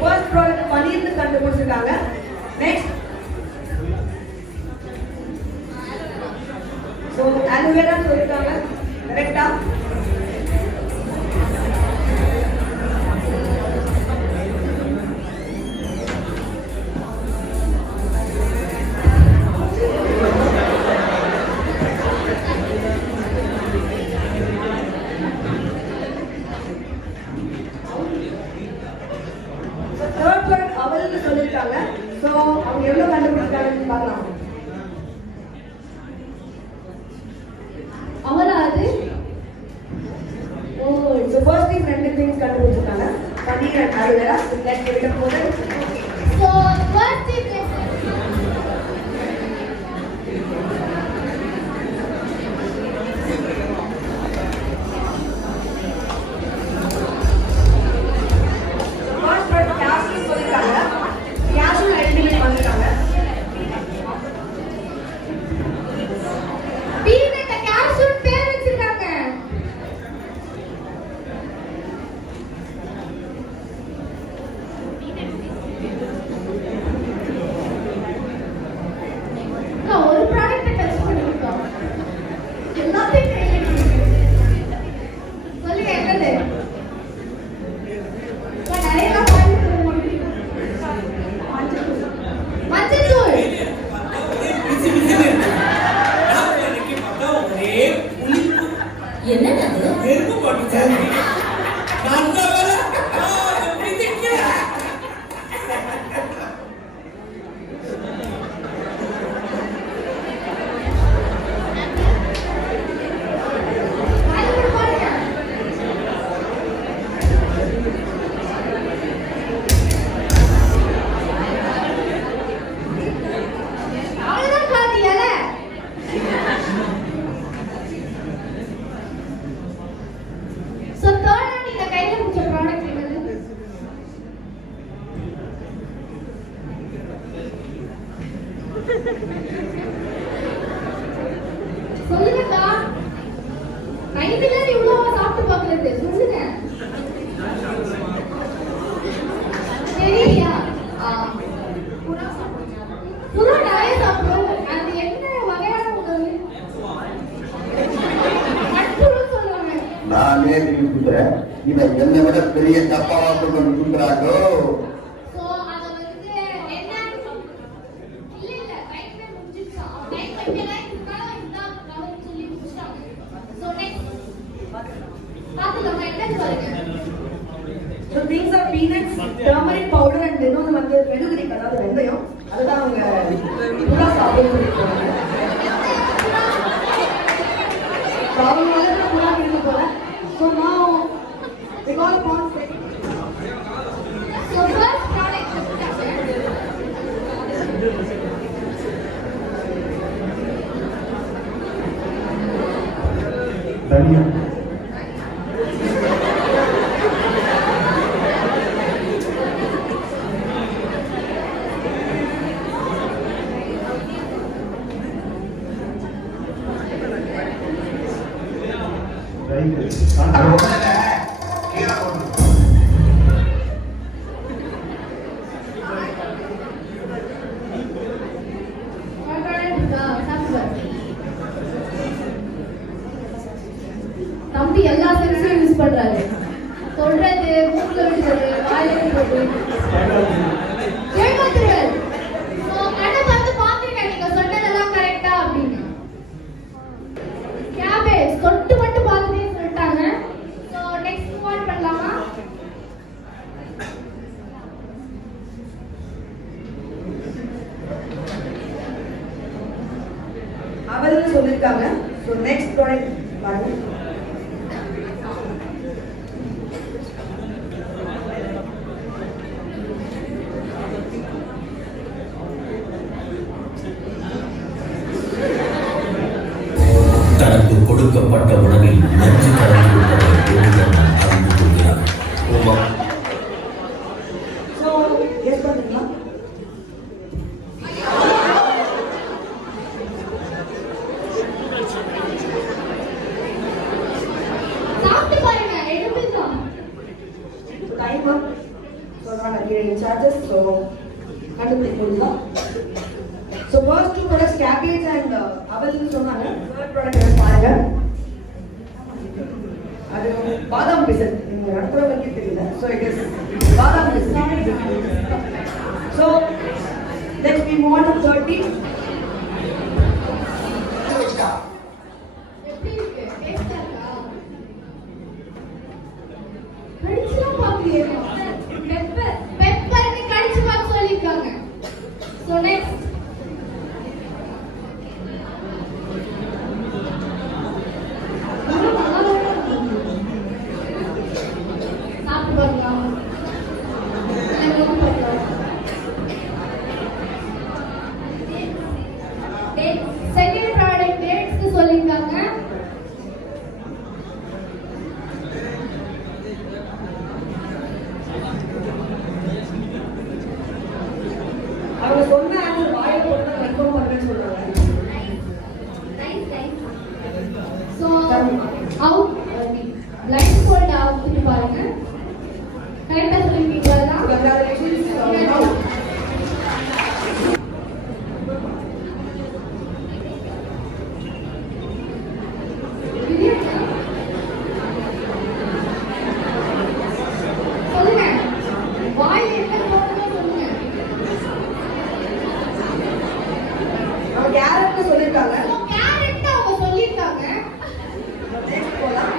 First product பன்னீர்னு கண்டுபிடிச்சிருக்காங்க. Next so aloe vera சொல்லிருக்காங்க. கரெக்டா? தேர்ட் ப்ராடக்ட் அவளுக்கு சொல்லிருக்காங்க. ஸோ அவங்க எவ்வளவு கண்டுபிடிச்சிருக்காங்கன்னு பார்க்கலாம். அவராது ஸோ ஃபர்ஸ்ட் திங் ரெண்டு திங்ஸ் கண்டுபிடிச்சிருக்காங்க. Paneer and aloe vera. Let's give it போது. ஸோ ஃபர்ஸ்ட் சொல்லுங்கக்கா. நைட்டுல இவ்வளவு சாப்பிட்டு பாக்குறது சொல்லுங்க. சரியா? புறா நிறைய சாப்பிடும். அது என்ன வகையான உணவு? கட்டுரு சொல்லுவாங்க. நானே குதிரை இதை என்னை விட பெரிய தப்பாவா கொண்டு கொடுக்குறாங்களோ. So these are peanuts, turmeric powder and இன்னொன்று வந்து மெழுகுதிரி, அதாவது வெந்தயம். அதுதான் அவங்க புறா சாப்பிட சொல்லியிருக்காங்க. அவங்க புறா இருக்கு போல. So now we call upon தனியா தம்பி எல்லா சென்ஸையும் யூஸ் பண்றாரு. சொல்றது, மூக்குல விடுறது, வாயில விடுறது, ஏமாத்துறாரு. கண்ணை பார்த்து பாத்துருக்கேன் நீங்க சொன்னதெல்லாம் கரெக்டா அப்படின்னு. கேபேஜ் தொட்டு மட்டும் பார்த்துட்டே சொல்லிட்டாங்க. ஸோ நெக்ஸ்ட் மூவ் ஆன் பண்ணலாமா? அவள் சொல்லிருக்காங்க. ஸோ நெக்ஸ்ட் ப்ராடக்ட் பாருங்க. தனக்கு கொடுக்கப்பட்ட உணவில் நஞ்சு கலந்து அறிந்து கொள்கிறார். ஸோ எஸ் பண்ணுங்களா? டைம் அப் சொல்றாங்க கீழே இன்சார்ஜஸ். ஸோ கண்டுபிடிக்க முடியுதா? So first 2 products cabbage and அவல்னு சொன்னாங்க. தேர்ட் ப்ராடக்ட் பாருங்க, அது பாதாம் பிசல். நீங்க நடத்துறவங்களுக்கே தெரியல. ஸோ இட் இஸ் பாதாம் பிசல். So let's we move on to 30. எப்படி இருக்கு? டேஸ்டா இருக்கா? கடிச்சுலாம் பாக்கலையே. பெப்பர்னு கடிச்சு பார்க்க சொல்லிருக்காங்க. சோ நெக்ஸ்ட் சாப்பிட்டு பார்க்கலாம். செகண்ட் ப்ராடக்ட் டேட்ஸ் சொல்லிருக்காங்க. அவங்க சொன்ன ஆன்சர் வாயை போட்டு தான் கன்ஃபார்ம் பண்ணுறேன்னு சொல்றாங்க. So out blind fold out பாருங்க. கரெக்ட்டா சொல்லிருக்கீங்களா? Congratulations. சொல்லுங்க. வாய் என்ன போடுறதோ சொல்லுங்க. அவங்க கேரட்னு சொல்லிருக்காங்க. சோ கேரட் அவங்க சொல்லிருக்காங்க. நெக்ஸ்ட் போலாம்.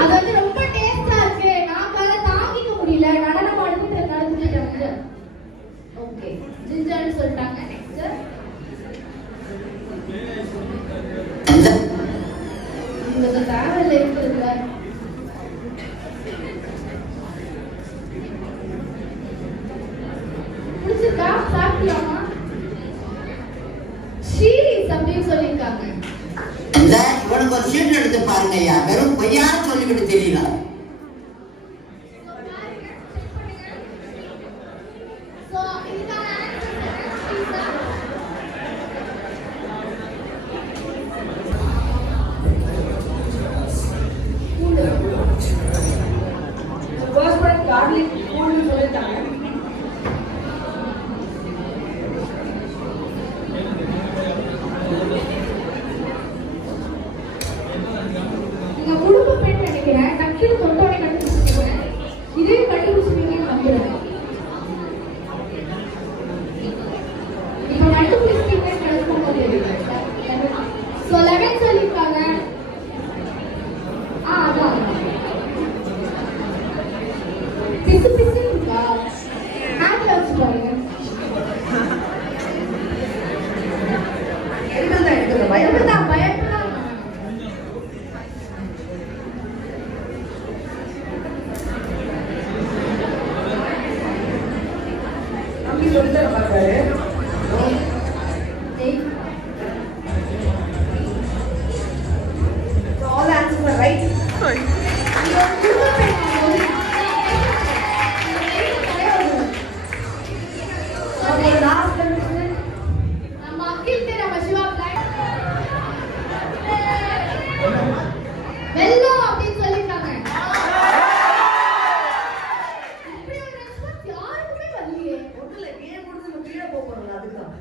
அது வந்து ரொம்ப டேஸ்டா இருக்கு. நாக்கால தாங்கிக்க முடியல. நடனம் ஆடிட்டு நடந்துட்டாங்க. ஓகே ஜிஞ்சர்னு சொல்லிட்டாங்க. நெக்ஸ்ட் உங்களுக்கு தேவையில்லை இருக்குல்ல. பிடிச்சிருக்கா? சாப்பிடலாமா? சீஸ் அப்படின்னு சொல்லியிருக்காங்க. இந்த இவனுக்கு ஒரு சீட் எடுத்து பாருங்க ஐயா, வெறும் பொய்யான சொல்லிக்கிட்டு தெரியல. சோ இதுக்கான ஆன்சர் ஃபர்ஸ்ட் ப்ராடக்ட் கார்லிக் பூண்டுன்னு சொல்லிருக்காங்க. நீங்க குடும்ப பெண் நினைக்கிறேன். டக்குனு தொண்டோட கண்டுபிடிச்சிருக்கீங்க. இதே கண்டுபிடிச்சிருக்கீங்கன்னு நம்புறேன். இப்ப கண்டுபிடிச்சிருக்கீங்கன்னு கன்ஃபார்ம் பண்ணிருக்கேன். சோ 11 சொல்லிருக்காங்க. அதான் பிசு பிசு இருக்கா? ஹேண்ட்ல வச்சு பாருங்க. எடுக்கல பயப்படா பயப்படா. நம்பி சொல்லிட்டு பார்த்தாரு. So all answers are right. Okay, last contestant. நம்ம அகில் தே நம்ம சிவா பிளாக் வெல்லோ அப்படின்னு சொல்லிருக்காங்க. இப்படி ஒரு ரெஸ்பான்ஸ் யாருக்குமே வரலையே. ஒண்ணுல கேம் முடிஞ்சு நம்ம கீழே போக போறோம் அதுதான்.